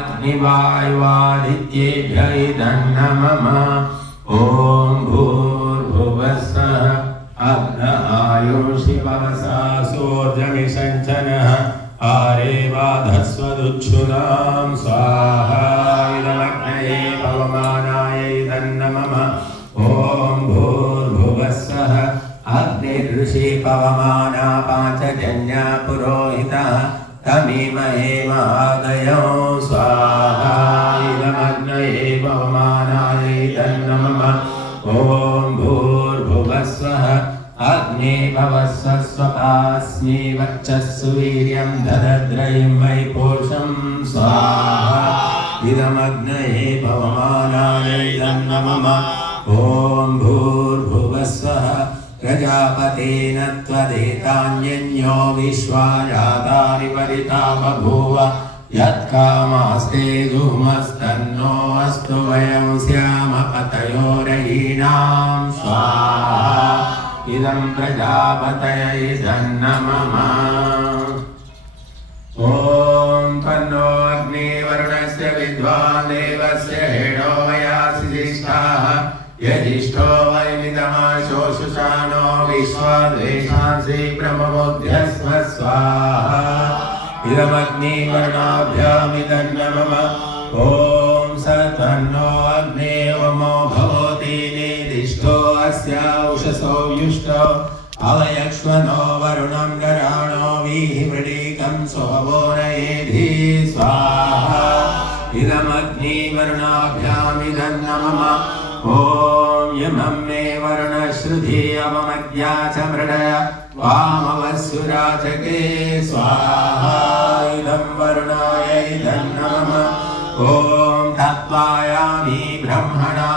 अग्निवायुवादित्येभ्य इदन्नमः। ॐ भूर्भुवस्सः अग्नआयुषि वसा सोऽर्जमिषञ्चनः आरेवाधस्वदुच्छुनां स्वाहा इदमग्नये पवमानाय इदन्नमः। ॐ भूर्भुवस्सः अग्निर्ऋषि पवमाना पांचजन्या पुरोहितः तमीमहे महादयो स्वाहा इदमग्नये पवमानाय इदन्नमः। ॐ भूर्भुवस्सः अग्ने भवस्व स्वपास्मि वच्चस्सु वीर्यं ददद्रयं मयि पोषं स्वाहा इदमग्नये पवमानाय इदन्नमः। ॐ भूर्भुवस्वः प्रजापतेन त्वदेतान्यन्यो विश्वा जातानि परिता बभूव यत्कामास्ते धूमस्तन्नो अस्तु वयं स्याम पतयोरयीणां स्वाहा इदं प्रजापतये इदन्नमः। ॐ तन्नो अग्ने वरुणस्य विद्वान् देवस्य हेडो वयासि ज्येष्ठाः यजिष्ठो वैमिदमाशोषुषाणो विश्वाद्वेषांसि ब्रह्मबोध्यस्व स्वाहा इदमग्नि वर्णाभ्यामिदन्नमः। ॐ सतन्नो अग्ने वमो भवति निर्दिष्टो अस्य उषसो युष्टो अवयक्ष्मनो वरुणं गराणो वीहिमृडीकं सोमो नयेधि स्वाहा इदमग्नि वर्णाभ्यामिदन्नमः। ॐ यमं मे वरुणश्रुधि अवमद्या च मृडय वामवस्सुराचके स्वाहा इदं वरुणाय इदन्नमः। ॐ तत्त्वायामि ब्रह्मणा